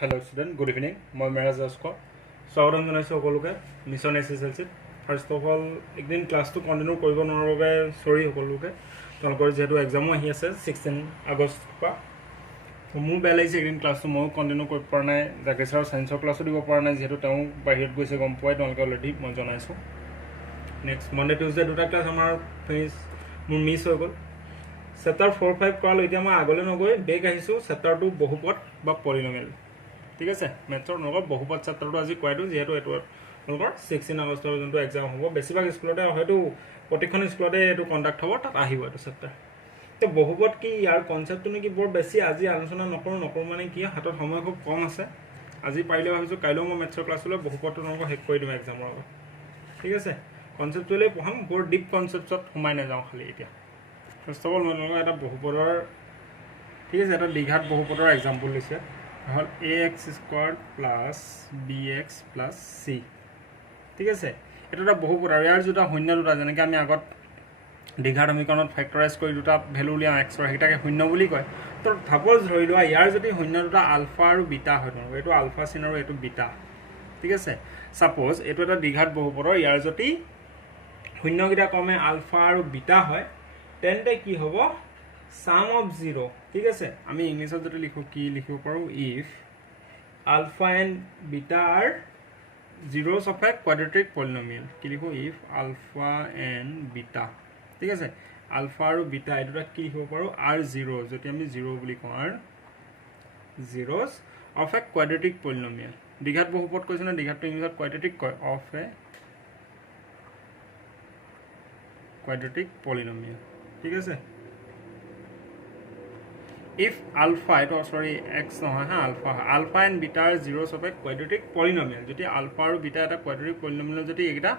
Hello student, good evening. মই মেৰাজ ৰাজখোৱা স্বাগতম জনাইছোঁ সকলোকে মিছন SSLCত। ফাৰ্ষ্ট অফ অল একদিন ক্লাছটো কণ্টিনিউ কৰিব নোৱাৰাৰ বাবে চৰি সকলোকে, তেওঁলোকৰ যিহেতু এক্সামো আহি আছে 16 আগষ্টৰ পৰা। মোৰ বেয়া লাগিছে একদিন ক্লাছটো ময়ো কণ্টিনিউ কৰিব পৰা নাই, জাকে ছাৰৰ ছায়েন্সৰ ক্লাছো দিব পৰা নাই, যিহেতু তেওঁ বাহিৰত গৈছে গম পোৱাই তেওঁলোকে অলৰেডি মই জনাইছোঁ। নেক্সট মনডে টিউজডে দুটা ক্লাছ আমাৰ মোৰ মিছ হৈ গ'ল। চেপ্টাৰ 4-5 কৰালোঁ, এতিয়া মই আগলৈ নগৈ বেক আহিছোঁ চেপ্টাৰটো বহুপদ বা পলিনমিয়েল। ঠিক আছে, মেথছৰ লগত বহুপদ চেপ্টাৰটো আজি কৰাই দিওঁ, যিহেতু এইটো আপোনালোকৰ 16 আগষ্টৰ যোনটো এক্সাম হ'ব। বেছিভাগ স্কুলতে হয়তো প্ৰতিখন স্কুলতে এইটো কণ্ডাক্ট হ'ব, তাত আহিব এইটো চেপ্টাৰ। তো বহুপদ কি, ইয়াৰ কনচেপ্টটো নেকি বৰ বেছি আজি আলোচনা নকৰোঁ মানে কি, হাতত সময় খুব কম আছে। আজি পাৰিলে ভাবিছোঁ কাইলৈও মই মেথছৰ ক্লাছলৈ বহুপদটো তেওঁলোকক শেষ কৰি দিম এক্সামৰ আগত। ঠিক আছে, কনচেপ্টুৱেলি পঢ়াম, বৰ ডিপ কনচেপ্টত সোমাই নাযাওঁ খালি এতিয়া। ফাৰ্ষ্ট অফ অল মই তেওঁলোকক এটা বহুপদৰ, ঠিক আছে, এটা দ্বিঘাত বহুপদৰ এক্সাম্পল লৈছে হ'ল ax² + bx + c। ঠিক আছে, এইটো এটা বহুপদ আৰু ইয়াৰ দুটা শূন্য দুটা, যেনেকৈ আমি আগত দ্বিঘাত সমীকৰণত ফেক্টৰাইজ কৰি দুটা ভেলু উলিয়াওঁ এক্সৰ, সেইটাকে শূন্য বুলি কয়। তো সাপ'জ ধৰি লোৱা ইয়াৰ যদি শূন্য দুটা আলফা আৰু বিটা হয়, তোমালোকৰ এইটো আলফা চিন আৰু এইটো বিটা। ঠিক আছে, ছাপ'জ এইটো এটা দ্বিঘাত বহুপদৰ, ইয়াৰ যদি শূন্যকেইটা ক্ৰমে আলফা আৰু বিটা হয়, তেন্তে কি হ'ব, সাম অফ 0। ঠিক আছে, আমি ইংলিছত যদি লিখোঁ কি লিখিব পাৰোঁ, if alpha and beta are zeros of a quadratic polynomial. কি লিখোঁ, ইফ আলফা এণ্ড বিটা, ঠিক আছে, আলফা আৰু বিটা এই দুটা কি লিখিব পাৰোঁ, আৰ জিৰ', যদি আমি জিৰ' বুলি কওঁ, R zeros of a quadratic polynomial. দ্বিঘাত বহুপদ কৈছে নে, দ্বিঘাতটো ইংলিছত কোৱাড্ৰেটিক কয়, অফ এ কোৱাড্ৰেটিক পলিনমিয়েল। ঠিক আছে, ইফ আলফা, এইটো চৰি এক্স নহয় হা, আলফা এণ্ড বিটাৰ zeros of a quadratic polynomial. যদি আলফা আৰু বিটা এটা কোৱাড্ৰেটিক পলিনমিয়েল, যদি এইকেইটা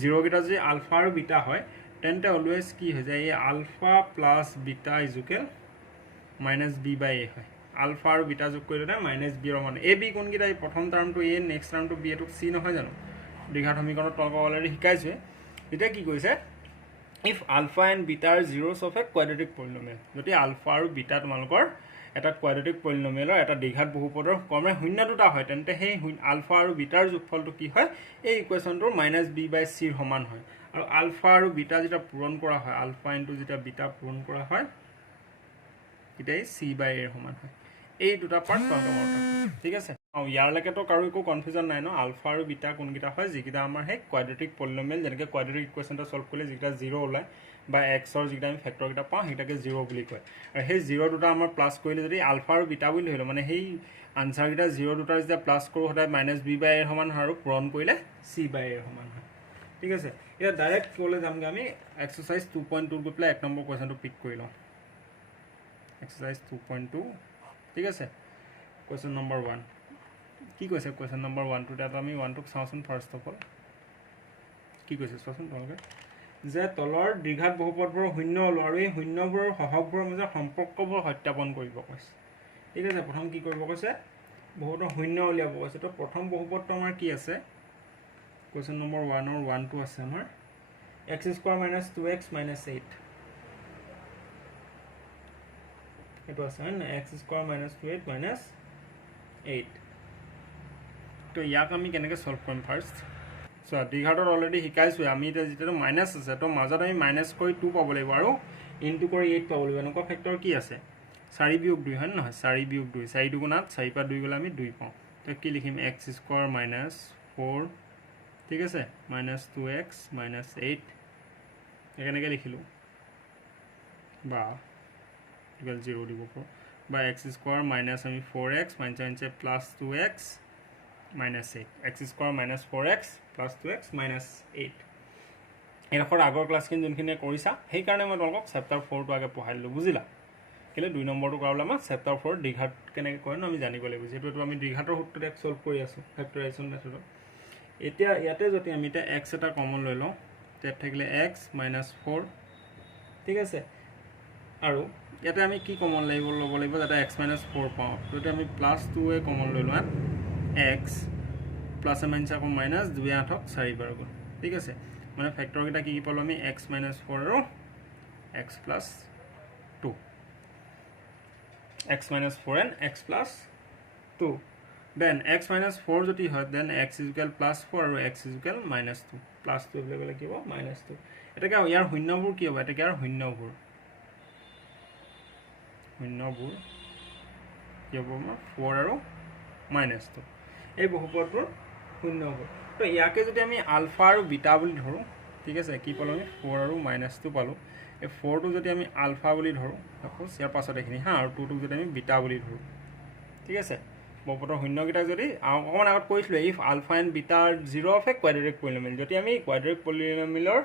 জিৰ'কেইটা যদি আলফা আৰু বিটা হয়, তেন্তে অলৱেজ কি হৈ যায়, এই ULFA plus beta equal -b/a হয়। আলফা আৰু বিটা যোগ কৰিলে -b ৰ মানে এ বি কোনকেইটা, এই প্ৰথম টাৰ্মটো এ, নেক্সট টাৰ্মটো বি, এইটোক চি নহয় জানো, দ্বিঘাত সমীকৰণত তোমালোকক অলৰেডি শিকাইছোৱে। এতিয়া কি কৈছে, ইফ আলফা এণ্ড বিটাৰ zeros of a quadratic polynomial, যদি আলফা আৰু বিটা তোমালোকৰ এটা কোৱাড্ৰেটিক পলিনমিয়েলৰ এটা দ্বিঘাত বহুপদৰ ক্ৰমে শূন্য দুটা হয়, তেন্তে সেই আলফা আৰু বিটাৰ যোগফলটো কি হয়, এই ইকুৱেশ্যনটোৰ -b/c ৰ সমান হয়। আৰু আলফা আৰু বিটা যেতিয়া পূৰণ কৰা হয়, আলফা ইনটু যেতিয়া বিটা পূৰণ কৰা হয়, তেতিয়া এই c/a ৰ সমান হয়। এই দুটা পাৰ্ট তোমালোকে, ঠিক আছে। ইয়াৰলৈকেতো কাৰো একো কনফিউজন নাই ন, আলফা আৰু বিটা কোনকেইটা হয়, যিকেইটা আমাৰ সেই কোৱাড্ৰেটিক পলিনমিয়েল, যেনেকৈ কোৱাড্ৰেটিক ইকুৱেশ্যনটা ছল্ভ কৰিলে যিকেইটা জিৰ' ওলায় বা এক্সৰ যিকেইটা আমি ফেক্টৰকেইটা পাওঁ, সেইকেইটাকে জিৰ' বুলি কয়। আৰু সেই জিৰ' দুটা আমাৰ প্লাছ কৰিলে, যদি আলফা আৰু বিটা বুলি ধৰিলোঁ, মানে সেই আনচাৰকেইটা জিৰ' দুটাৰ যেতিয়া প্লাছ কৰোঁ, সদায় -b/a ৰ সমান হয়, আৰু পূৰণ কৰিলে c/a ৰ সমান হয়। ঠিক আছে, এতিয়া ডাইৰেক্ট ক'লৈ যামগৈ, আমি এক্সাৰচাইজ 2.2 গৈ পেলাই 1 নম্বৰ কুৱেশ্যনটো পিক কৰি লওঁ। এক্সাৰচাইজ 2.2, ঠিক আছে, কুৱেশ্যন নম্বৰ 1 কি কৈছে, কুৱেশ্যন নম্বৰ 1টোত আমি 1টোক চাওঁচোন। ফাৰ্ষ্ট অফ অল কি কৈছে চোৱাচোন তোমালোকে, যে তলৰ দ্বিঘাত বহুপদবোৰৰ শূন্য ওলোৱা আৰু এই শূন্যবোৰৰ সহগবোৰৰ মাজৰ সম্পৰ্কবোৰ সত্যাপন কৰিব কৈছে। ঠিক আছে, প্ৰথম কি কৰিব কৈছে, বহুতৰ শূন্য উলিয়াব কৈছে। তো প্ৰথম বহুপদটো আমাৰ কি আছে, কুৱেশ্যন নম্বৰ 1ৰ 1টো আছে আমাৰ x² - 2x - 8, এইটো আছে হয় নাই, x² - 2x - 8। তো ইয়াক আমি কেনেকৈ ছল্ভ কৰিম, ফাৰ্ষ্ট চোৱা, দ্বিঘাতত অলৰেডি শিকাইছোৱে আমি, এতিয়া যিটো মাইনাছ আছে, তো মাজত আমি মাইনাছ কৰি 2 পাব লাগিব আৰু ইনটু কৰি 8 পাব লাগিব। এনেকুৱা ফেক্টৰ কি আছে, 4 - 2 হয় নহয়, 4 - 2, 4 দুগুণাত 4 পৰা 2 গ'লে আমি 2 পাওঁ। তো কি লিখিম, x² - 4, ঠিক আছে, -2x - 8, কেনেকৈ লিখিলোঁ, বা 0 দিব পাৰোঁ, বা x² - আমি 4x - 2x - 8, x² - 4x + 2x - 8। এইডোখৰ আগৰ ক্লাছখিনি যোনখিনিয়ে কৰিছা, সেইকাৰণে মই তোমালোকক চেপ্টাৰ 4টো আগে পঢ়াই দিলোঁ, বুজিলা। কেলৈ 2 নম্বৰটো কৰাবলৈ আমাক চেপ্টাৰ 4 দ্বিঘাত কেনেকৈ কৰে ন আমি জানিব লাগিব, যিহেতু এইটো আমি দ্বিঘাতৰ সূত্ৰতে ছল্ভ কৰি আছোঁ ফেক্টৰাইজেশ্যন মেথডত। এতিয়া ইয়াতে যদি আমি এতিয়া x এটা কমন লৈ লওঁ, ইয়াত থাকিলে x - 4, ঠিক আছে, আৰু ইয়াতে আমি কি কমন ল'ব লাগিব, যাতে x - 4 পাওঁ। তো এতিয়া আমি +2a কমন লৈ লওঁ, x প্লাছে মাইনাছে আকৌ মাইনাছ, 2 - 8ক 4 বাৰ গ'ল। ঠিক আছে, মানে ফেক্টৰকেইটা কি পালোঁ আমি, x - 4 আৰু x + 2, x - 4 and x + 2। Then x minus 4 যদি হয় then x is equal plus 4 আৰু x is equal minus 2 plus 2 বুলি ক'লে কি হ'ব minus 2 এটাকে ইয়াৰ শূন্যবোৰ কি হ'ব এটাকে আৰু শূন্যবোৰ কি হ'ব আমাৰ 4 আৰু minus 2 এই বহুপদবোৰ শূন্য হ'ব তো ইয়াকে যদি আমি আলফা আৰু বিটা বুলি ধৰো ঠিক আছে কি পালো আমি 4 আৰু minus 2 পালো এই 4 টো যদি আমি আলফা বুলি ধৰো সাপোজ ইয়াৰ পাছত এখিনি হা আৰু 2 টো যদি আমি বিটা বুলি ধৰো ঠিক আছে বহুপদৰ শূন্যকেইটা যদি অকমান আগত কৈছিলো if alpha and beta are 0 of a quadratic polynomial যদি আমি কোৱাড্ৰেটিক পলিনমিয়েলৰ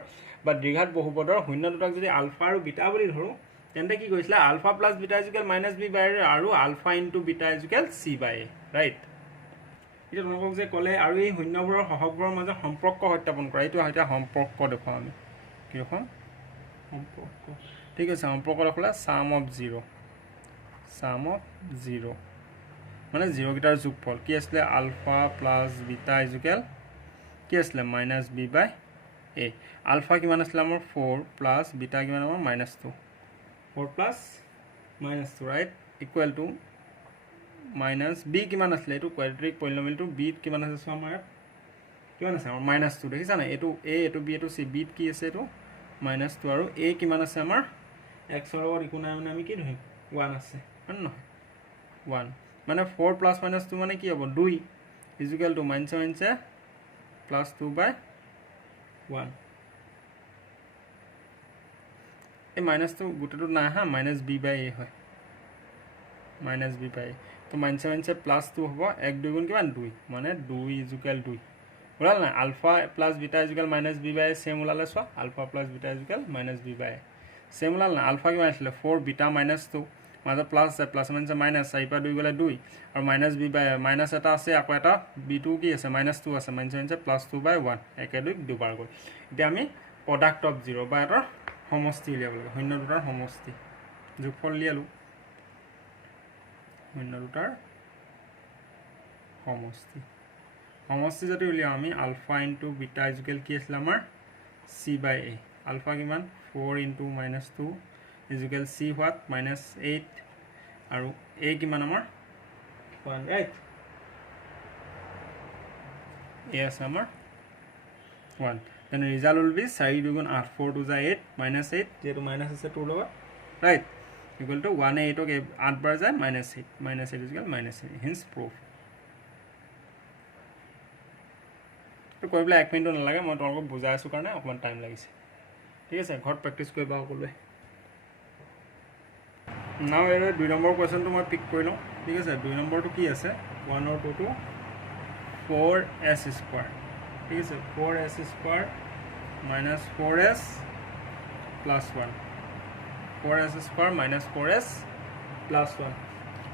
বা দ্বিঘাত বহুপদৰ শূন্য দুটাক যদি আলফা আৰু বিটা বুলি ধৰো তেন্তে কি কৈছিলা alpha plus beta is equal minus b by a আৰু alpha into beta is equal c by a right এটা তোমালোকক যে ক'লে আৰু এই শূন্যবোৰৰ সহগবোৰৰ মাজত সম্পৰ্ক সত্যাপন কৰা এইটো এটা সম্পৰ্ক দেখুৱাম আমি কি ৰকম সম্পৰ্ক ঠিক আছে সম্পৰ্ক দেখুৱালে সাম অফ 0 মানে 0 গিটাৰ যোগফল কি আছিল alpha plus beta is equal কি আছিল minus b by a alpha কিমান আছিল আমাৰ 4 প্লাস বিটা কিমান আমাৰ -2 4 plus -2 right equal to minus b কিমান আছিল এটো কোৱাড্ৰেটিক পলিনমিয়েলটো বি কিমান আছে সো আমাৰ কিমান আছে আমাৰ -2 দেখিছা না এটো এ এটো বি এটো সি বি কি আছে এটো -2 আৰু এ কিমান আছে আমাৰ x ৰ লগত ইকো নাই মানে আমি কি ধৰিম 1 আছে হয় নহয় 1 মানে 4 প্লাস -2 মানে কি হ'ব 2 ইজ ইকুৱেল টু -1 প্লাস 2 বাই 1 এই -2 গুটেটো না হা -b বাই a হয় -b বাই তো -1 প্লাস 2 হ'ব 1 2 গুণ কিমান 2 মানে 2 ইজ ইকুৱেল 2 ওলাল না alpha plus beta is equal -b by same ওলালে so alpha plus beta is equal -b by same ওলাল না আলফা কিমান আছিল 4 বিটা -2 মাজত প্লাস আছে প্লাস মানে মাইনাস 4 পা 2 গলে 2 আৰু -b বাই মাইনাস এটা আছে আকৌ এটা b2 কি আছে -2 আছে -1 প্লাস 2 বাই 1 একে দুই দুবাৰ গল এতিয়া আমি প্ৰডাক্ট অফ 0 বা এটাৰ সমষ্টি উলিয়াব লাগে শূন্য দুটাৰ সমষ্টি যোগফল লিয়ালো শূন্য দুটাৰ সমষ্টি যদি উলিয়াও আমি alpha into beta is equal কি আছিল আমাৰ c বাই a আলফা কিমান 4 ইনটু -2 is equal c what -8 আৰু a কিমান আমাৰ 1 right yes আমাৰ 1 then result will be 4 2 গুণ 8 4 2 যা 8 -8 যেটো মাইনাস আছে 2 লগত right equal to 1 8 ক 8 বাৰ যায় -8 is equal -8 hence proof তো কইবলে 1 মিনিট নালাগে মই তোমাক বুজাই আছো কাৰণে অকমান টাইম লাগিছে ঠিক আছে ঘৰত প্ৰেক্টিস কৰিবা সকলোৱে নাও এৰ 2 নম্বৰ কোৱেশ্চনটো মই পিক কৰি লওঁ ঠিক আছে 2 নম্বৰটো কি আছে 1 আৰু 2 টো 4s স্কয়াৰ ঠিক আছে 4s square minus 4s plus 1 4s square minus 4s plus 1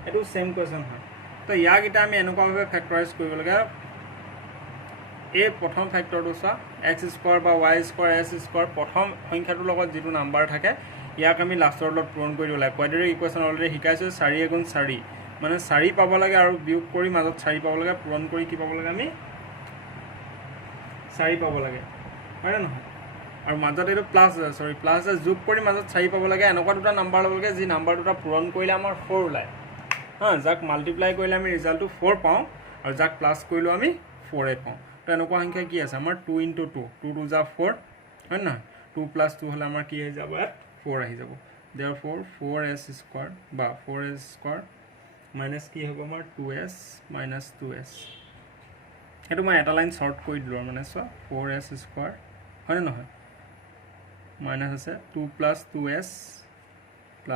এটো সেম কোৱেশ্চন হয় তো ইয়াক এটা আমি এনেকুৱাভাৱে ফ্যাক্টৰাইজ কৰিব লাগে এই প্ৰথম ফ্যাক্টৰটো চা x স্কয়াৰ বা y স্কয়াৰ s স্কয়াৰ প্ৰথম সংখ্যাটোৰ লগত যেটো নাম্বাৰ থাকে ইয়াক আমি লাষ্টৰ লগত পূৰণ কৰি দিব লাগে কোৱাড্ৰেটিক ইকুৱেশ্যন অলৰেডি শিকাইছো 4 গুণ 4 মানে 4 পাব লাগে আৰু বিয়োগ কৰি মাজত 4 পাব লাগে পূৰণ কৰি কি পাব লাগে আমি 4 পাব লাগে হয় না আৰু মাজত এটো প্লাস যোগ কৰি মাজত 4 পাব লাগে এনেকুৱা দুটা নাম্বাৰ ল'ব লাগে যি নাম্বাৰ দুটা পূৰণ কৰিলে আমাৰ 4 ওলায় হা যাক মাল্টিপ্লাই কৰিলে আমি ৰিজাল্টটো 4 পাওঁ আৰু যাক প্লাস কৰিলে আমি 4 এ পাওঁ তো এনেকুৱা সংখ্যা কি আছে আমাৰ 2 * 2 2 2 যা 4 হয় না 2 + 2 হলে আমাৰ কি হৈ যাব 4 আহি যাব therefore 4s স্কয়াৰ বা 4s স্কয়াৰ মাইনাস কি হ'ব আমাৰ 2s - 2s এটো মই এটা লাইন শৰ্ট কৰি দিলো মানে সো 4s স্কয়াৰ হয় না নহয় মাইনাস আছে 2 + 2s +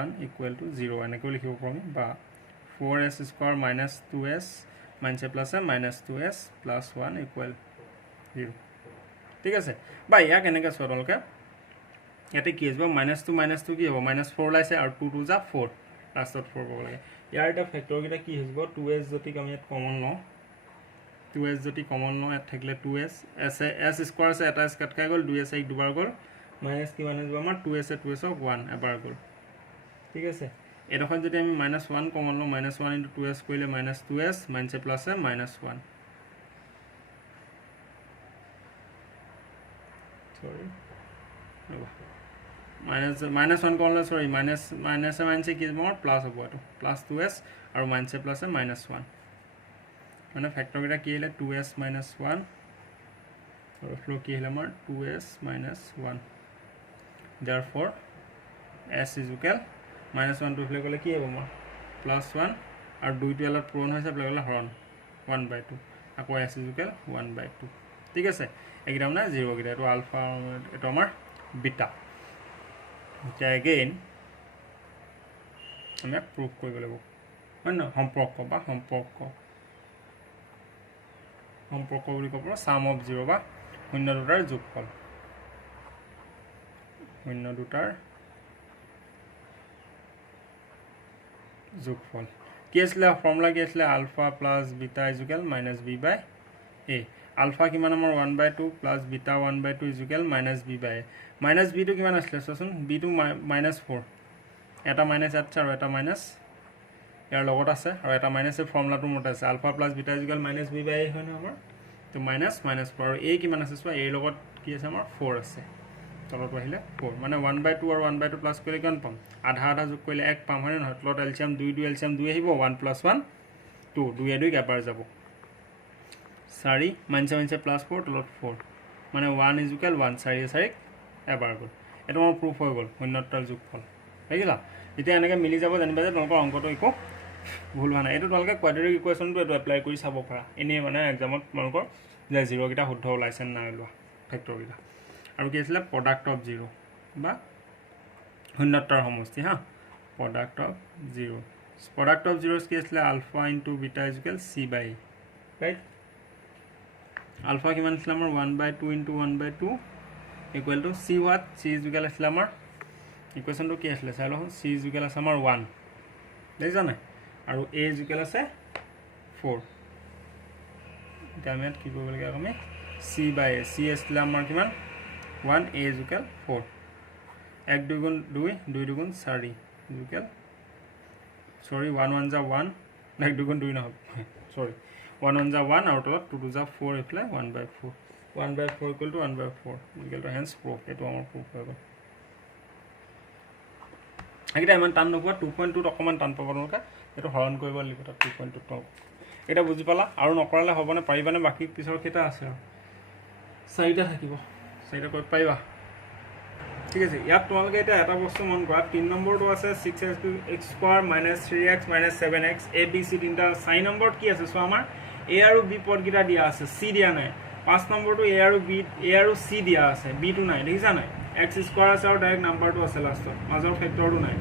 1 = 0 এনেকৈ লিখিব পাৰোঁ বা 4s square - 2s minus plus -2s + 1 = 0 ঠিক আছে বা ইয়া কেনেকৈ সৰলকে ইয়াতে কি হ'ব -2 কি হ'ব -4 লাইছে আৰু 2 2 যা 4 লাষ্টত 4 পাব লাগে ইয়াৰ এটা ফ্যাক্টৰ কিটা কি হ'ব 2s যদি আমি ইয়াত কমন লওঁ 2s যদি কমন লওঁ ইয়াত থাকিলে 2s s স্কয়াৰ আছে এটা কাট খাই গল 2s এক দুবাৰ গল মাইনাস কি মানে যাব আমাৰ 2s 1 এবাৰ গল ঠিক আছে এডখন যদি আমি -1 কমন লওঁ -1 * 2s কৰিলে -2s মাইনাস প্লাস -1 সৰি -1 কমন সৰি মাইনাস কি হ'ব প্লাস হ'ব এটো +2s আৰু মাইনাস প্লাস -1 মানে ফেক্টৰকেইটা কি আহিলে 2s - 1 আৰু ফ্লো কি আহিলে আমাৰ 2s - 1 therefore s is equal -1 টো ইফালে গ'লে কি হ'ব আমাৰ +1 আৰু 2 টো ইয়াত পূৰণ হৈছে ইফালে গ'লে হৰণ 1/2 আকৌ s is equal 1/2 ঠিক আছে এইকেইটা মানে 0 কেইটা এইটো আলফা এইটো আমাৰ বিটা এতিয়া এগেইন আমি প্ৰুভ কৰিব লাগিব হয় না সম্পৰ্ক বুলি ক'ব সাম অফ 0 বা শূন্য দুটাৰ যোগফল কি আছিলে ফৰ্মুলা কি আছিলে alpha plus beta is equal -b/a alpha কিমান আমাৰ 1/2 plus beta 1/2 is equal -b/a -b টো কিমান আছিলে চোৱাচোন b টো -4 এটা মাইনাছ আছে আৰু এটা মাইনাছ ইয়াৰ লগত আছে আৰু এটা মাইনাছ এই ফৰ্মুলাটোৰ মতে আছে alpha plus beta is equal -b/a হয় ন আমাৰ তো -4 আৰু a কিমান আছে চোৱা a লগত কি আছে আমাৰ 4 আছে তলটো আহিলে 4 মানে 1/2 আৰু 1/2 প্লাছ কৰিলে কিমান পাম আধা আধা যোগ কৰিলে 1 পাম হয় নহয় তলত এলচিয়াম 2 এলচিয়াম 2 আহিব 1 + 1 2 2 এ 2 এবাৰ যাব 4 -4 + 4 তলত 4 মানে 1 ইজ ইকুৱেল 1 4 এ 4 এবাৰ গ'ল এইটো আমাৰ প্ৰুফ হৈ গ'ল শূন্যতাৰ যোগফল বুজিলা এতিয়া এনেকৈ মিলি যাব জানিবা যে তোমালোকৰ অংকটো একো ভুল হোৱা নাই এইটো তোমালোকে কোৱাড্ৰেটিক ইকুৱেশ্যনটো এইটো এপ্লাই কৰি চাব পাৰা এনেই মানে এক্সামত তোমালোকৰ যে 0 কেইটা শুদ্ধ ওলাইছে নাই ওলোৱা ফেক্টৰকেইটা আৰু কি আছিলে প্ৰডাক্ট অফ 0 বা শূন্যতাৰ সমষ্টি হা প্ৰডাক্ট অফ 0 কি আছিলে alpha into beta is equal c/a right alpha কিমান আছিলে আমাৰ 1/2 into 1/2 equal to c what c is equal আছিলে আমাৰ ইকুৱেশ্যনটো কি আছিলে চাই লওঁ c ইজ ইকুৱেল আছে আমাৰ 1 দেখিছা নাই আৰু a ইজ ইকুৱেল আছে 4 এতিয়া আমি ইয়াত কি কৰিব লাগে আমি c/a c আছিলে আমাৰ কিমান 1 a is equal 4 1 2 গুণ 2 2 2 গুণ 4 is equal sorry 1 1 जा 1 1 2 গুণ 2 নহয় sorry 1 1 जा 1 আৰু তলত 2 2 जा 4 ইফালে 1/4 1/4 equal to 1/4 equal to hence proof এটো আমাৰ proof হৈ গ'ল এটা ইমান টান নপোৱা 2.2 ত অকমান টান পাব নকা এটো হৰণ কৰিব লাগিব তা 2.2 ত এটা বুজি পালা আৰু নকৰালে হ'বনে পাৰিবানে বাকি পিছৰ কেটা আছে আৰু চাৰিটা থাকিব চাৰিটা কৈ পাইবা ঠিক আছে ইয়াত তোমালোকে এটা এটা বস্তু মন কৰা 3 নম্বৰটো আছে 6x² - 3x - 7x a b c তিনটা 4 নম্বৰত কি আছে সো আমাৰ a আৰু b পদ গিটা দিয়া আছে c দিয়া নাই 5 নম্বৰটো a আৰু c দিয়া আছে b টো নাই দেখিছা নাই x² আছে আৰু ডাইৰেক্ট নাম্বাৰটো আছে লাষ্টত মাজৰ ফেক্টৰটো নাই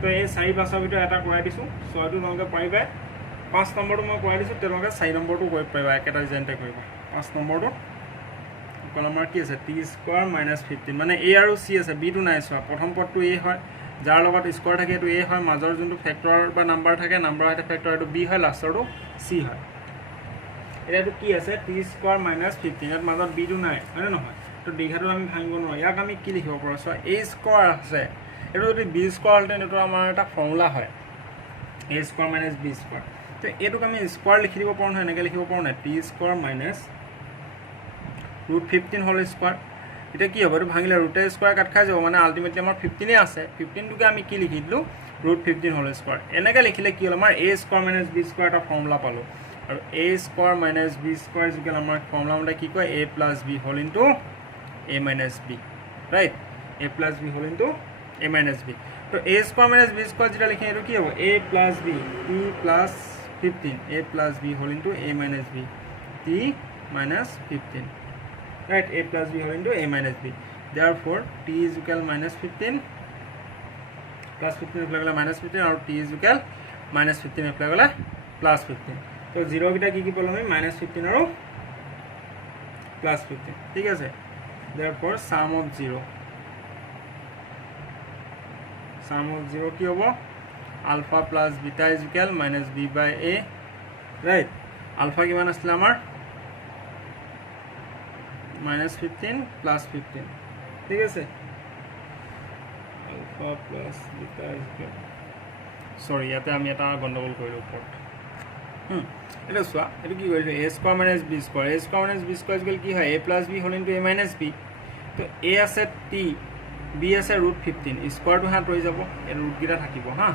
তো এই 4 5ৰ ভিতৰত এটা কৰাই দিছো 6 টো তোমালোকে পাৰিবা 5 নম্বৰটো মই কৰাই দিছো তেওঁলোকে 4 নম্বৰটো কৈ পাৰিবা একেটা ডিজাইনতে কৰিবা 5 নম্বৰটো কলমৰ কি আছে t² - 15 মানে a আৰু c আছে b টো নাই চোৱা প্ৰথম পদটো a হয় যাৰ লগত স্কয়াৰ থাকে এটো a হয় মাজৰ যোনটো ফেক্টৰ বা নাম্বাৰ থাকে নাম্বাৰ এটা ফেক্টৰ এটো b হয় লাষ্টৰটো c হয় এটো কি আছে t² - 15 এত মাজত b টো নাই হয় নহয় তো দীঘাটো আমি ভাঙিব নোৱাৰো ইয়াক আমি কি লিখিব পাৰো চোৱা a² আছে এটো যদি b² হলতেন এটো আমাৰ এটা ফৰ্মুলা হয় a² - b² তো এটোক আমি স্কয়াৰ লিখি দিব পাৰো না এনেকৈ লিখিব পাৰো না t² - √15 হোল স্কয়াৰ এটা কি হবে ভাঙিলে ৰুটৰ স্কয়াৰ কাট খাই যাব মানে আলটিমেটলি আমাৰ 15 এ আছে 15 টোকে আমি কি লিখি দিলো √15 হোল স্কয়ার এনেকৈ লিখিলে কি হল আমাৰ a² - b² এটা ফৰ্মুলা পালো আৰু a² - b² ইকুৱেল আমাৰ ফৰ্মুলা মতে কি কয় a + b whole into a - b right a + b whole into a - b তো a² - b² যেটা লিখি এটো কি হ'ব a + b t + 15 a + b whole into a - b t - 15 right a plus b whole into a minus b therefore t is equal -15 plus 15 apply kala -15 और t is equal -15 apply kala +15 तो 0 किटा की पलो আমি -15 और +15 ঠিক আছে therefore sum of 0 কি হবে alpha plus beta is equal -b/a right alpha কিমান আছিল আমাৰ -15 plus 15 ঠিক আছে alpha plus beta is equal sorry ইয়াতে আমি এটা গন্ডগোল কৰিলো ওপৰত এটা সোয়া এটা কি কৰিলো a² - b² a² - b² equal কি হয় a + b whole into a - b তো a আছে t b আছে √15 স্কয়াৰটো হাত ৰৈ যাব এই ৰুট গিটা থাকিব হা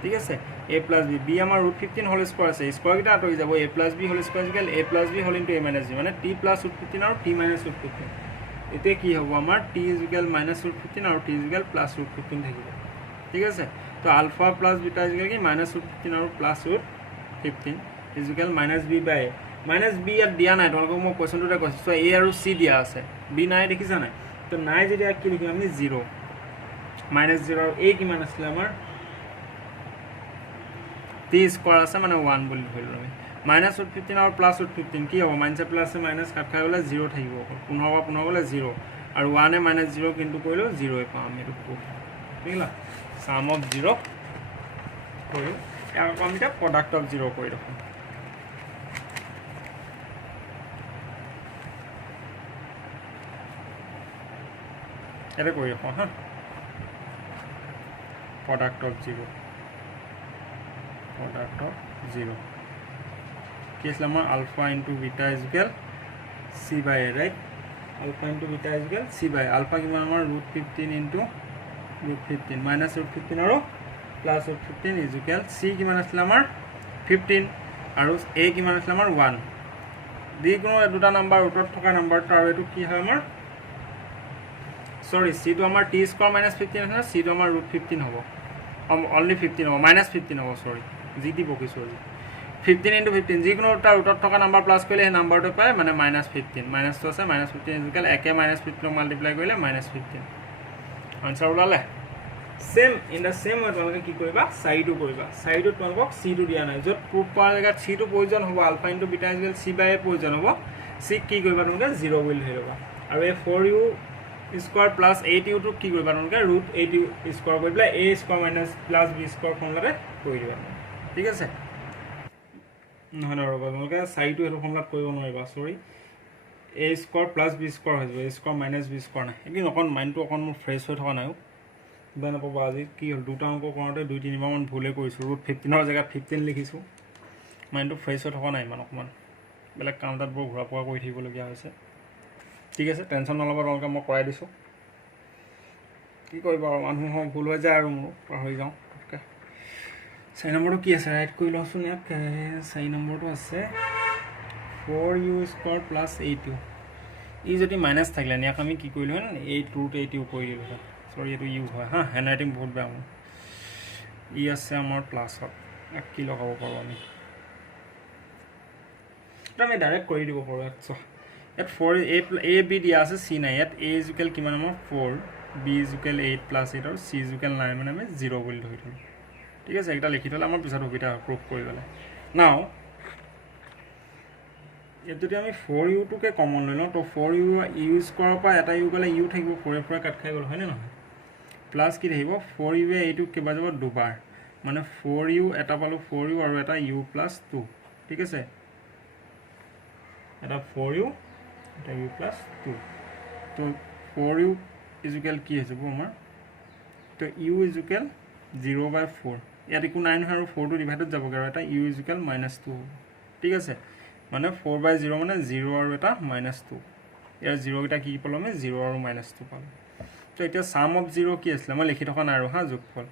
ঠিক আছে a plus b b আমাৰ root 15 হোল স্কয়াৰ আছে স্কয়াৰ কিটা আঁতৰি যাব a plus b whole square equal a plus b whole into a minus b মানে t plus root 15 আৰু t minus root 15 এতিয়া কি হ'ব আমাৰ t is equal minus root 15 আৰু t is equal plus root 15 থাকিব ঠিক আছে তো alpha plus beta is equal কি minus root 15 আৰু plus root 15 is equal minus b by a minus b ইয়াত দিয়া নাই তোমালোকক মই কোৱেশ্চনটোতে কৈছো সো a আৰু c দিয়া আছে b নাই দেখিছা নাই তো নাই যদি কি লিখিম আমি 0 minus 0 আৰু a কিমান আছিল আমাৰ t স্কয়াৰ আছে মানে 1 বুলি ধৰিলো আমি minus root 15 আৰু plus root 15 কি হ'ব minus plus minus কাট খাই গলে 0 থাকিব পুনৰ গলে 0 আৰু 1 এ minus 0 কিন্তু কৰিলো 0 এ পাম এটো ঠিক আছে sum of 0 কৰিলো ইয়াক আমি এটা product of 0 কৰি ৰাখো এটা কৰি ৰাখো হা product of 0 কি আছে আমাৰ alpha into beta is equal c by a right alpha into beta is equal c by alpha কিমান আমাৰ root 15 into root 15 minus root 15 আৰু plus root 15 is equal c কিমান আছিল আমাৰ 15 আৰু a কিমান আছিল আমাৰ 1 যিকোনো দুটা নাম্বাৰ উত্তৰত থকা নাম্বাৰটো আৰু এটো কি হয় আমাৰ sorry c to আমাৰ t square minus 15 আছে c to আমাৰ root 15 হ'ব only 15 হ'ব minus 15 হ'ব sorry gt বকি sorry 15 into 15 যিকোনো তাৰ উত্তৰত থকা নাম্বাৰ প্লাস কৰিলে এই নাম্বাৰটো পায় মানে minus 15 minus তো আছে minus 15 is equal একে minus 15 মাল্টিপ্লাই কৰিলে minus 15 আনসাৰ ওলালে same in the same way তোমালোকে কি কৰিবা সাইডও কৰিবা সাইডত তোমালোকক c টো দিয়া নাই যত প্ৰুফ কৰাৰ জায়গাত c টো প্ৰয়োজন হ'ব alpha into beta is equal c by a প্ৰয়োজন হ'ব c কি কৰিবা তোমালোকে 0 বুলি ধৰি লবা আৰু এই 4u স্কয়াৰ প্লাস 8u টো কি কৰিবা তোমালোকে ৰুট 8u স্কয়াৰ কৰি পেলাই a square minus plus b square ফৰ্মুলাৰে কৰি দিবা ঠিক আছে নহয় ৰবা তোমালোকে সাইডটো এটো ফৰ্মুলাত কৰিব নোৱাৰিবা সৰি a square plus b square হৈ যাব a square minus b square নাই এদিন অকন মাইন্ডটো অকন মোৰ ফ্ৰেছ হৈ থকা নাই বেন পাব আজি কি হল দুটা অংক কৰোতে 2-3 বাৰ মান ভুলে কৰিছো ৰুট 15 ৰ জায়গা 15 লিখিছো মাইন্ডটো ফ্ৰেছ হৈ থকা নাই মান অকমান বেলেগ কাউন্টাত বৰ ঘুৰা পোৱা কৰি থাকিব লগিয়া হৈছে ঠিক আছে টেনচন নলবা তোমালোকে মই কৰাই দিছো কি কৰিবা মানুহ ভুল হৈ যায় আৰু মোৰ পাহৰি যাওঁ চাই নম্বৰটো কি আছে ৰাইট কৰি লওঁচোন ইয়াক চাই নম্বৰটো আছে 4u স্কয়াৰ প্লাস 8u ই যদি মাইনাস থাকিলে ইয়াক আমি কি কৰিলো হেন 8 ৰুট 8u কৰি দিলো সৰি এটো ইউ হয় হা হ্যান্ডৰাইটিং বহুত বেয়া মোৰ ই আছে আমাৰ প্লাছত ইয়াক কি লগাব পাৰো আমি এটা আমি ডাইৰেক্ট কৰি দিব পাৰো আচ্ছা ইয়াত 4 a b দিয়া আছে c নাই ইয়াত a is equal কিমান আমাৰ 4 b is equal 8 plus 8 আৰু c is equal 9 মানে আমি 0 বুলি ধৰি থলো ঠিক আছে এটা লিখি থলে আমাৰ পিছত সুবিধা প্ৰুফ কৰিবলে নাও ইয়াত যদি আমি 4u টোকে কমন লৈ লওঁ তো 4u u স্কয়াৰ পৰা এটা u গলে u থাকিব 4 এ পৰা কাট খাই গল হয় নে নহয় প্লাস কি থাকিব 4u এ এইটো কেবা যাব দুবাৰ মানে 4u এটা পালো 4u আৰু এটা u plus 2 ঠিক আছে এটা 4u এটা u plus 2 তো 4u is equal কি হৈ যাব আমাৰ তো u is equal 0/4 ইয়াত একো নাই নহয় আৰু 4 টো ডিভাইডত যাব আৰু এটা u is equal -2 ঠিক আছে মানে 4/0 মানে 0 আৰু এটা -2 ইয়াৰ 0 গটা কি পালো আমি 0 আৰু -2 পালো তো এটা sum of 0 কি আছিল মই লিখি থকা নাই আৰু হা যোগফল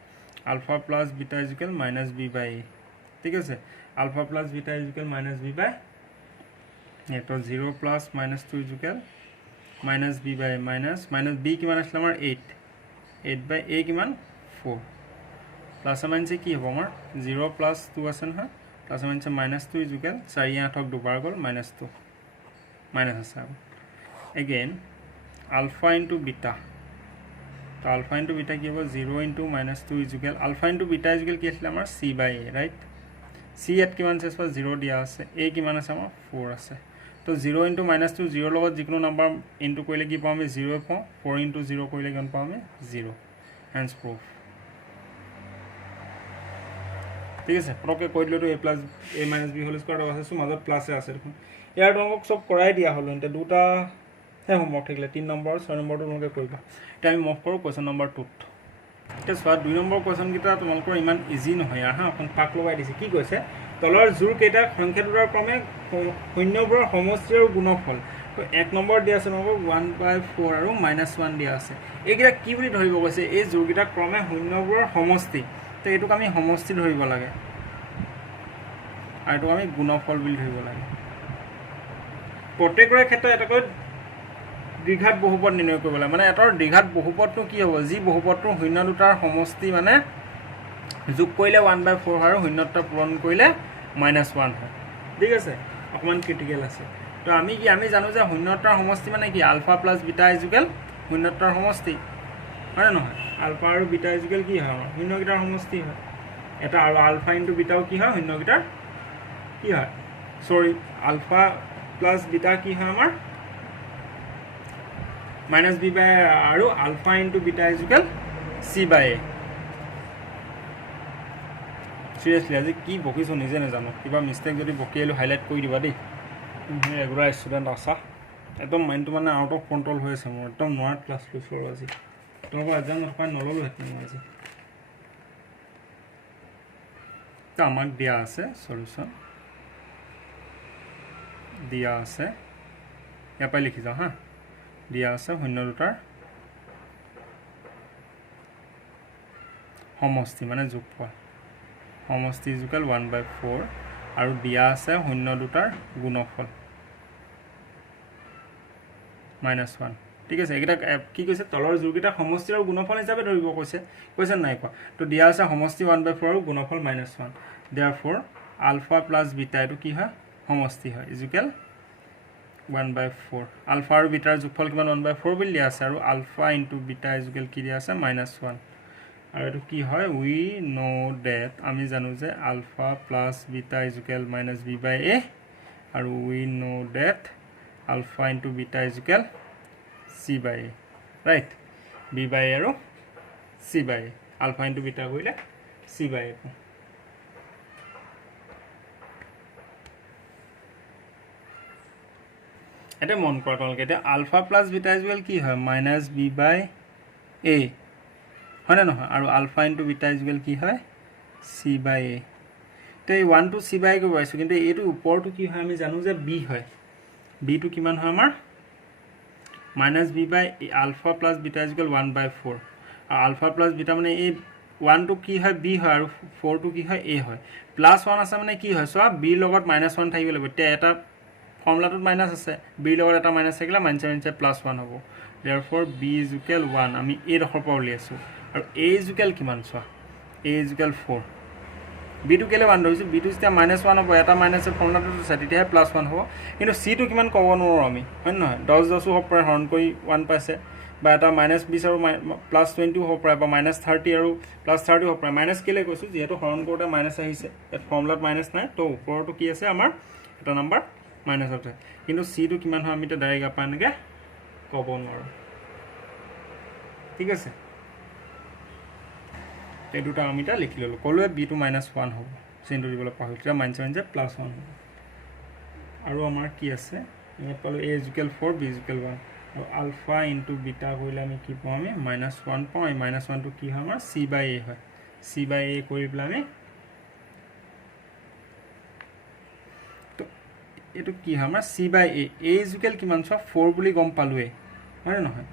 alpha plus beta is equal -b/a ঠিক আছে alpha plus beta is equal -b/a তো 0 plus -2 is equal -b/a -b কিমান আছিল আমাৰ 8/a কিমান 4 প্লাস মাইনাস কি হ'ব আমাৰ 0 plus 2 আছে না প্লাস মাইনাস -2 is equal 4 8ক দুবাৰ গল -2 মাইনাস আছে again alpha into beta তো alpha into beta কি হ'ব 0 into -2 is equal alpha into beta is equal কি আছিল আমাৰ c/a right c ইয়াত কিমান আছে 0 দিয়া আছে a কিমান আছে আমাৰ 4 আছে তো 0 into -2 0 লগত যিকোনো নাম্বাৰ ইনটু কৰিলে কি পাম আমি 0 পাম 4 into 0 কৰিলে কিমান পাম আমি 0 hence proof ঠিক আছে পৰকে কৈ দিলো তো a plus a minus b whole square আছে মাজত প্লাস আছে দেখোন ইয়াৰ তোমাক সব কৰাই দিয়া হল এতে দুটা হে হোমৱৰ্ক থাকিলে 3 নম্বৰ 6 নম্বৰটো তোমাকে কৰিবা এটা আমি মুভ কৰো কোৱেশ্চন নম্বৰ 2 এটা সোৱা 2 নম্বৰ কোৱেশ্চন কিটা তোমালোকৰ ইমান ইজি নহয় হা এখন পাক লগাই দিছে কি কৈছে তলৰ জোৰ কেইটা সংখ্যা দুটাৰ ক্ৰমে শূন্যবোৰৰ সমষ্টি আৰু গুণফল তো 1 নম্বৰ দিয়া আছে নম্বৰ 1/4 আৰু -1 দিয়া আছে এইগিটা কি বুলি ধৰিব কৈছে এই জোৰ কেইটা ক্ৰমে শূন্যবোৰৰ সমষ্টি তো এটুক আমি সমষ্টি ধৰিব লাগে আৰু এইটো আমি গুণফল বুলি ধৰিব লাগে প্ৰত্যেকৰে ক্ষেত্ৰত এটাকৈ দ্বিঘাত বহুপদ নিৰ্ণয় কৰিব লাগে মানে এটাৰ দ্বিঘাত বহুপদটো কি হ'ব যি বহুপদটোৰ শূন্য দুটাৰ সমষ্টি মানে যোগ কৰিলে 1/4 হয় আৰু শূন্য দুটা পূৰণ কৰিলে -1 হয় ঠিক আছে অকমান ক্ৰিটিকেল আছে তো আমি জানো যে শূন্য দুটাৰ সমষ্টি মানে কি আলফা প্লাছ বিটা ইজুকেল শূন্য দুটাৰ সমষ্টি হয় নহয় আলফা আৰু বিটা ইজুকেল কি হয় আমাৰ শূন্য কেইটাৰ সমষ্টি হয় এটা আৰু আলফা ইনটু বিটাও কি হয় শূন্য কেইটাৰ কি হয় সৰি আলফা প্লাছ বিটা কি হয় আমাৰ -b বাই আৰু alpha into beta is equal c by a seriously আজি কি বকিছো নিজে নাজানো কিবা মিষ্টেক যদি বকি আহিলো হাইলাইট কৰি দিবা দেই ৰেগুলাৰ ষ্টুডেণ্ট আছা একদম মাইণ্ডটো মানে আউট অফ কণ্ট্ৰল হৈ আছে মোৰ একদম নোৱাৰ্ড ক্লাছ লৈছোঁ আৰু আজি তোমালোকৰ এক্সাম নাপাই নল'লোঁ হেঁতেন মই আজি তো আমাক দিয়া আছে সলিউশ্যন দিয়া আছে ইয়াৰ পৰাই লিখি যাওঁ হা দিয়া আছে শূন্য দুটাৰ সমষ্টি মানে যোগফল সমষ্টি ইজুকেল 1/4 আৰু দিয়া আছে শূন্য দুটাৰ গুণফল -1 ঠিক আছে এইকেইটা কি কৈছে তলৰ যোগকেইটা সমষ্টি আৰু গুণফল হিচাপে ধৰিব কৈছে নাই কোৱা তো দিয়া আছে সমষ্টি 1/4 আৰু গুণফল -1 therefore আলফা প্লাছ বিটা এইটো কি হয় সমষ্টি হয় ইজুকেল 1/4 আলফা আৰু বিটাৰ যোগফল কিমান 1/4 বুলি দিয়া আছে আৰু আলফা ইনটু বিটা ইজুকেল কি দিয়া আছে -1 আৰু এইটো কি হয় উই নো ডেট আমি জানো যে alpha plus beta is equal -b by a আৰু we know that alpha into beta is equal c by a right b by a আৰু c by a alpha into beta কৰিলে c বাই a এটা মন কৰা তোমালোকে এতিয়া আলফা প্লাছ বিটা ইজুকেল কি হয় -b বাই a হয় না নহয় আৰু আলফা ইনটু বিটা ইজুকেল কি হয় c বাই a তো এই 1 টু c বাই a কৰিব পাৰিছোঁ কিন্তু এইটো ওপৰটো কি হয় আমি জানো যে b হয় b টো কিমান হয় আমাৰ -b বাই আলফা প্লাছ বিটা ইজুকেল 1/4 আৰু আলফা প্লাছ বিটা মানে এই 1 টো কি হয় b হয় আৰু 4 টো কি হয় a হয় +1 আছে মানে কি হয় চোৱা b লগত -1 থাকিব লাগিব এতিয়া এটা ফৰ্মুলাটোত মাইনাছ আছে b লগত এটা মাইনাছ থাকিলে মাইনাছ +1 হ'ব therefore b ইজুকেল 1 আমি এই ডখৰ পৰা উলিয়াইছোঁ আৰু a ইজুকেল কিমান চোৱা a ইজুকেল 4 b টো কেলে 1 ধৰিছোঁ b টো যেতিয়া -1 হ'ব এটা মাইনাছৰ ফৰ্মুলাটোত আছে তেতিয়াহে +1 হ'ব কিন্তু c টো কিমান ক'ব নোৱাৰোঁ আমি হয় নহয় 10 হ'ব পাৰে হৰণ কৰি 1 পাইছে বা এটা -20 আৰু +20 হ'ব পাৰে বা -30 আৰু +30 হ'ব পাৰে মাইনাছ কেলে কৈছোঁ যিহেতু হৰণ কৰোঁতে মাইনাছ আহিছে ইয়াত ফৰ্মুলাত মাইনাছ নাই তো ওপৰতো কি আছে আমাৰ এটা নাম্বাৰ মাইনাছ আছে কিন্তু c টো কিমান হয় আমি এতিয়া ডাইৰেক্ট আপা এনেকৈ ক'ব নোৱাৰোঁ ঠিক আছে এই দুটা আমি এটা লিখি ল'লোঁ ক'লোৱে b টো -1 হ'ব চিনটো দিবলৈ পাহৰিলোঁ তেতিয়া -1 হ'ব আৰু আমাৰ কি আছে ইয়াত পালোঁ a ইজুকেল 4 b ইজুকেল 1 আৰু আলফা ইনটু বিটা কৰিলে আমি কি পাওঁ আমি -1 পাওঁ এই -1 টো কি হয় আমাৰ c বাই a হয় c বাই a কৰি পেলাই আমি তো এইটো কি হয় আমাৰ c বাই a ইজুকেল কিমান চোৱা 4 বুলি গম পালোঁৱেই হয় নহয়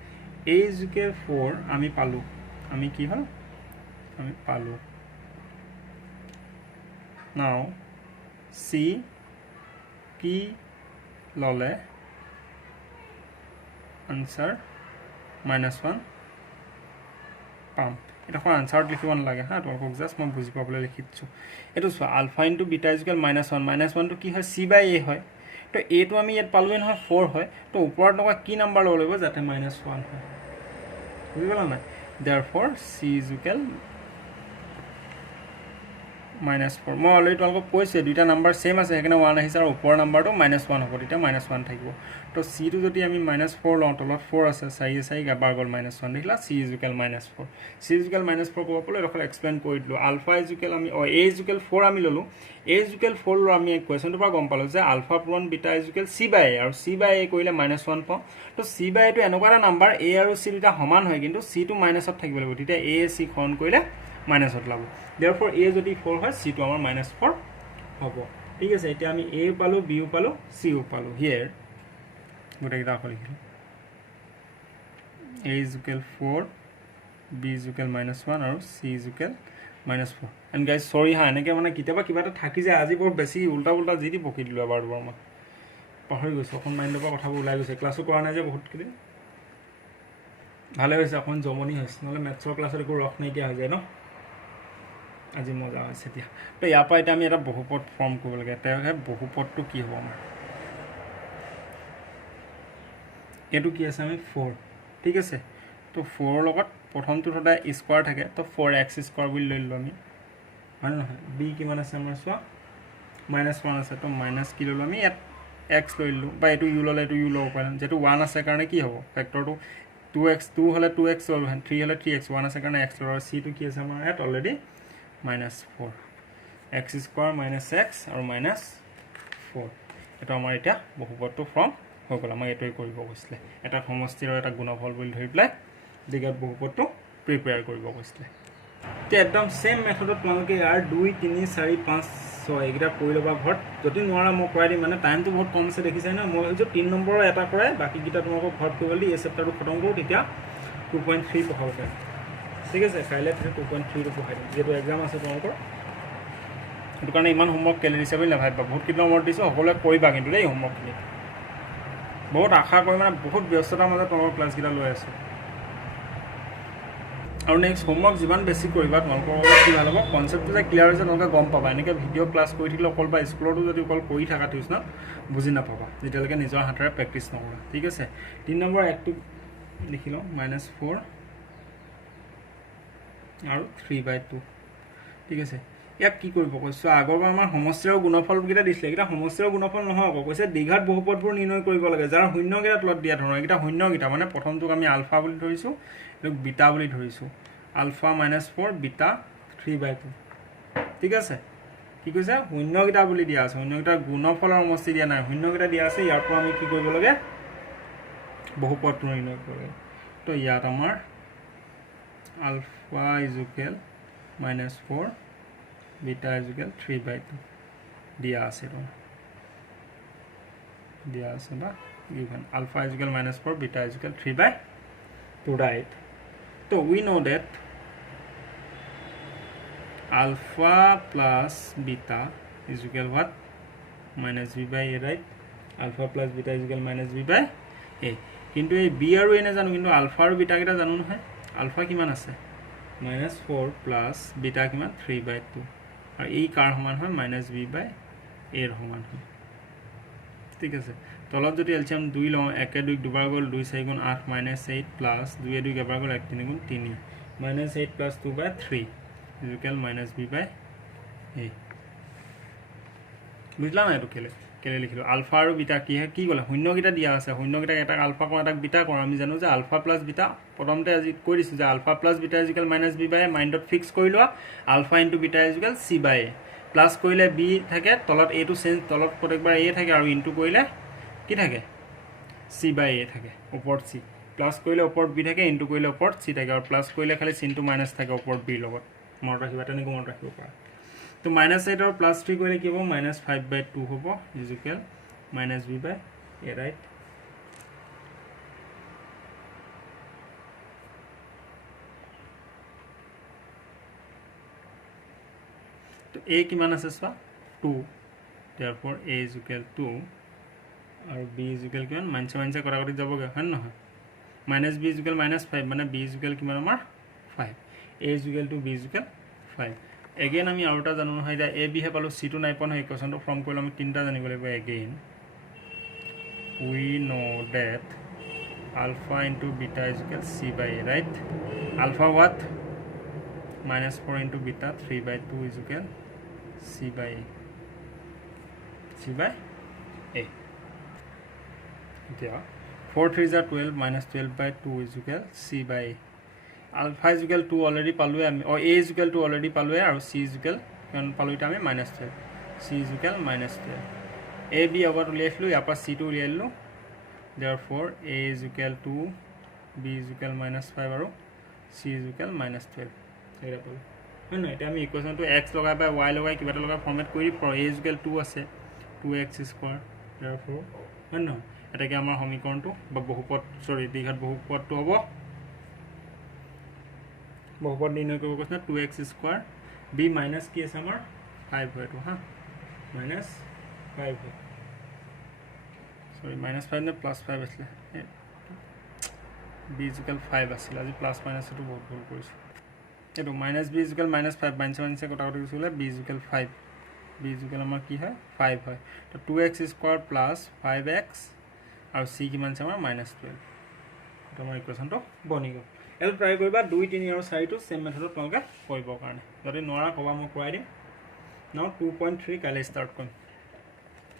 a ইজুকেল 4 আমি পালোঁ আমি কি হ'ল আমি পালোঁ নাও c কি ল'লে আনচাৰ -1 পাম এডোখৰ আনচাৰত লিখিব নালাগে হা তোমালোকক জাষ্ট মই বুজি পাবলৈ লিখি দিছোঁ এইটো চোৱা আলফা ইনটু বিটা ইজুকেল -1 টো কি হয় c বাই a হয় তো এইটো আমি ইয়াত পালোঁৱে নহয় 4 হয় তো ওপৰত এনেকুৱা কি নাম্বাৰ ল'ব লাগিব যাতে -1 হয় বুজি পালা নাই therefore c ইজুকেল -4 মই অলৰেডি তোমালোকক কৈছে দুইটা নাম্বাৰ সেম আছে সেইকাৰণে 1 আহিছে আৰু ওপৰৰ নাম্বাৰটো -1 হ'ব তেতিয়া -1 থাকিব তো c টো যদি আমি -4 লওঁ তলত 4 আছে 4 এবাৰ গ'ল -1 দেখিলা c ইজুকেল -4 c ইজুকেল -4 ক'ব পালোঁ এইডোখৰ এক্সপ্লেইন কৰি দিলোঁ আলফা ইজুকেল আমি a ইজুকেল 4 আমি ল'লোঁ a ইজুকেল 4 লৈ আমি কুৱেশ্যনটোৰ পৰা গম পালোঁ যে আলফা পূৰণ beta is equal c by a আৰু c বাই a কৰিলে -1 পাওঁ তো c বাই a টো এনেকুৱা এটা নাম্বাৰ a আৰু c দুটা সমান হয় কিন্তু c টো মাইনাছত থাকিব লাগিব তেতিয়া a c হৰণ কৰিলে মাইনাছত লাভ therefore a যদি 4 হয় c টো আমাৰ -4 হ'ব ঠিক আছে এতিয়া আমি a পালোঁ b পালোঁ c পালোঁ হিয়াৰ গোটেইকেইটা আকৌ লিখিলোঁ a ইজুকেল 4 b ইজুকেল -1 আৰু c ইজুকেল -4 এণ্ড গাইজ চৰি হা এনেকৈ মানে কেতিয়াবা কিবা এটা থাকি যায় আজি বৰ বেছি উল্টা পুল্টা যি দি বকি দিলোঁ এবাৰ দুবাৰ মই পাহৰি গৈছোঁ অকণ মাইণ্ডৰ পৰা কথাবোৰ ওলাই গৈছে ক্লাছো কৰা নাই যে বহুতখিনি ভালে হৈছে অকণ জমনি হৈছে নহ'লে মেথছৰ ক্লাছত একো ৰস নাইকিয়া হৈ যায় ন আজি মজা হৈছে এতিয়া তো ইয়াৰ পৰা এতিয়া আমি এটা বহুপদ ফৰ্ম কৰিব লাগে তেওঁহে বহুপদটো কি হ'ব আমাৰ এইটো কি আছে আমি 4 ঠিক আছে তো 4 লগত প্ৰথমটো সদায় স্কোৱাৰ থাকে তো 4x স্কোৱাৰ বুলি লৈ ল'লোঁ আমি হয় নহয় বি কিমান আছে আমাৰ চোৱা -1 আছে তো মাইনাছ কি ল'লোঁ আমি ইয়াত x লৈ ল'লোঁ বা এইটো ইউ ল'লে এইটো ইউ ল'ব পাৰিম যিহেতু 1 আছে কাৰণে কি হ'ব ফেক্টৰটো 2x 2 হ'লে 2x ল'লোঁ 3 হ'লে 3x 1 আছে কাৰণে x ল'লোঁ আৰু চিটো কি আছে আমাৰ ইয়াত অলৰেডি -4 x স্কোৱাৰ -x আৰু -4 এইটো আমাৰ এতিয়া বহুপদটো ফৰ্ম হৈ গ'ল আমাক এইটোৱে কৰিব কৈছিলে এটা সমষ্টিৰ আৰু এটা গুণফল বুলি ধৰি পেলাই দীঘত বহুপদটো প্ৰিপেয়াৰ কৰিব কৈছিলে এতিয়া একদম ছেইম মেথডত তোমালোকে ইয়াৰ 2 3 4 5 6 এইকেইটা কৰি ল'বা ঘৰত যদি নোৱাৰা মই কৰাই দিম মানে টাইমটো বহুত কম আছে দেখিছাই ন মই ভাবিছোঁ 3 নম্বৰৰ এটা কৰাই বাকীকেইটা তোমালোকক ঘৰত কৰিব দি এই চেপ্টাৰটো খতম কৰোঁ তেতিয়া 2.3 পঢ়াব পাৰিম ঠিক আছে কাইলৈ 2.3টো পঢ়াই দিম যিহেতু এক্সাম আছে তোমালোকৰ সেইটো কাৰণে ইমান হোমৱৰ্ক কেলে দিছে বুলি নাভাবিবা বহুত কেইটা হোমৱৰ্ক দিছোঁ সকলোৱে কৰিবা কিন্তু দেই হোমৱৰ্কখিনি বহুত আশা কৰি মানে বহুত ব্যস্ততাৰ মাজত তোমালোকৰ ক্লাছকেইটা লৈ আছোঁ আৰু নেক্সট হোমৱৰ্ক যিমান বেছি কৰিবা তোমালোকৰ লগত কি ভাল হ'ব কনচেপ্টটো যে ক্লিয়াৰ হৈছে তোমালোকে গম পাবা এনেকৈ ভিডিঅ' ক্লাছ কৰি থাকিলে অকল বা স্কুলতো যদি অকল কৰি থাকা টিউচনত বুজি নাপাবা যেতিয়ালৈকে নিজৰ হাতেৰে প্ৰেক্টিছ নকৰা ঠিক আছে 3 নম্বৰ একটো লিখি লওঁ -4 আৰু 3/2 ঠিক আছে ইয়াক কি কৰিব কৈছোঁ আগৰবাৰ আমাৰ সমষ্টি আৰু গুণফলকেইটা দিছিলে এইকেইটা সমষ্টি আৰু গুণফল নহয় আকৌ কৈছে দীঘাত বহুপদবোৰ নিৰ্ণয় কৰিব লাগে যাৰ শূন্যকেইটা তলত দিয়া ধৰণৰ এইকেইটা শূন্যকেইটা মানে প্ৰথমটোক আমি আলফা বুলি ধৰিছোঁ এইটোক বিটা বুলি ধৰিছোঁ আলফা -4 বিটা 3/2 ঠিক আছে কি কৈছে শূন্যকেইটা বুলি দিয়া আছে শূন্যকেইটাৰ গুণফলৰ সমষ্টি দিয়া নাই শূন্যকেইটা দিয়া আছে ইয়াৰ পৰা আমি কি কৰিব লাগে বহুপদটো নিৰ্ণয় কৰিব লাগে তো ইয়াত আমাৰ আলফা ইজুকেল -4 বিটা ইজুকেল 3/2 দিয়া আছে দিয়া আছে বা given alpha is equal -4 beta is equal 3/2 right so we know that alpha plus beta is equal what -b/a right alpha plus beta is equal -b/a কিন্তু এই b আৰু a নাজানো কিন্তু আলফা আৰু বিটা কেইটা জানো নহয় আলফা কিমান আছে -4 প্লাছ বিটা কিমান 3/2 আৰু এই কাৰ সমান হয় -b/a এৰ সমান হয় ঠিক আছে তলত যদি এলচিয়াম 2 লওঁ 1 2 দুবাৰ গ'ল 2 4 গুণ 8 -8 প্লাছ 2 2 এবাৰ গ'ল 1 3 গুণ 3 -8 প্লাছ 2/3 ইকুৱেল -b/a বুঝলা না এইটো কেলে লিখিলোঁ আলফা আৰু বিটা কি ক'লে শূন্যকেইটা দিয়া আছে শূন্যকেইটাক এটাক আলফা কৰোঁ এটাক বিটা কৰোঁ আমি জানো যে আলফা প্লাছ বিটা প্ৰথমতে আজি কৈ দিছোঁ যে alpha plus beta equal -b/a মাইণ্ডত ফিক্স কৰি লোৱা alpha into beta equal c/a plus কৰিলে বি থাকে তলত এটো চেঞ্জ তলত প্ৰত্যেকবাৰ এ থাকে আৰু ইনটু কৰিলে কি থাকে c/a থাকে ওপৰত c প্লাছ কৰিলে ওপৰত বি থাকে ইনটু কৰিলে ওপৰত c থাকে আৰু প্লাছ কৰিলে খালি চিনটো মাইনাছ থাকে ওপৰত বি লগত মনত ৰাখিবা তেনেকৈ মনত ৰাখিব পাৰা তো -8 আৰু +3 কৰিলে কি হ'ব -5/2 হ'ব ইকুৱেল -b/a ৰাইট তো a কিমান আছে চোৱা 2 therefore a is equal to আৰু b is equal কিমান মাইনাছে কটাকটি যাবগৈ হয় নহয় -b is equal -5 মানে b is equal কিমান আমাৰ 5 a is equal to b is equal 5 again আমি আৰু এটা জানো নহয় এটা a b হে পালো c টো নাই পোৱা নহয় ইকুৱেশ্যনটো ফৰ্ম কৰিলে আমি তিনটা জানিব লাগিব again we know that alpha into beta is equal c/a right alpha what -4 into beta 3/2 is equal c/a এতিয়া 4 3s are 12 -12/2 is equal c/a alpha is equal to already পালোৱে আমি a is equal to already পালোৱে আৰু c is equal কিমান পালো এটা আমি -12 c is equal -12 a b আগত উলিয়াইছিলো ইয়াৰ পৰা c টো উলিয়াইলো therefore a is equal to b is equal -5 আৰু c is equal -12 এটা পালো হয় না এটা আমি ইকুৱেশ্যনটো x লগাই বা y লগাই কিবা এটা লগাই ফৰমেট কৰি a is equal 2 আছে 2x স্কয়াৰ therefore হয় না এটাকে আমাৰ সমীকৰণটো বা বহুপদ সৰি দীঘাত বহুপদটো হ'ব বহুপদ নিৰ্ণয় কৰিব কৈছে 2x স্কয়াৰ বি মাইনাছ কি আছে আমাৰ 5 হয় এইটো হা মাইনাছ 5 হয় সৰি মাইনাছ 5 নে প্লাছ 5 আছিলে বি ইকুৱেল 5 আছিল আজি প্লাছ মাইনাছ এইটো বহুত ভুল কৰিছোঁ এইটো মাইনাছ বি ইকুৱেল মাইনাছ 5 মাইনাছে কটা কটা গৈছিলে বি ইকুৱেল 5 বি ইকুৱেল আমাৰ কি হয় 5 হয় তো 2x স্কোৱাৰ প্লাছ 5x আৰু c কিমান আছে আমাৰ -12 তো আমাৰ ইকুৱেশ্যনটো বনি গ'ল এইটো ট্ৰাই কৰিবা 2 3 আৰু 4 টো সেম মেথডত তোমালোকে কৰিবৰ কাৰণে যদি নোৱাৰা ক'বা মই কৰাই দিম নাও 2.3 কাইলৈ ষ্টাৰ্ট কৰিম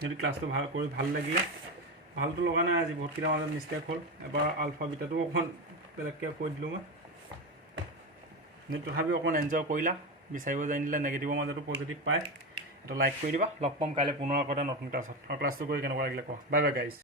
যদি ক্লাছটো ভাল কৰি ভাল লাগিলে ভালটো লগা নাই আজি বহুত কিটা মাজত মিষ্টেক হ'ল এবাৰ আলফা বিটাটো অকণ বেলেগকৈ কৈ দিলোঁ মই তথাপিও অকণ এনজয় কৰিলা বিচাৰিব জানিলে নেগেটিভৰ মাজতো পজিটিভ পায় এটা লাইক কৰি দিবা লগ পাম কাইলৈ পুনৰ আগতে নতুন ক্লাছত আৰু ক্লাছটো কৰি কেনেকুৱা লাগিলে কোৱা বাই বাই গাইজ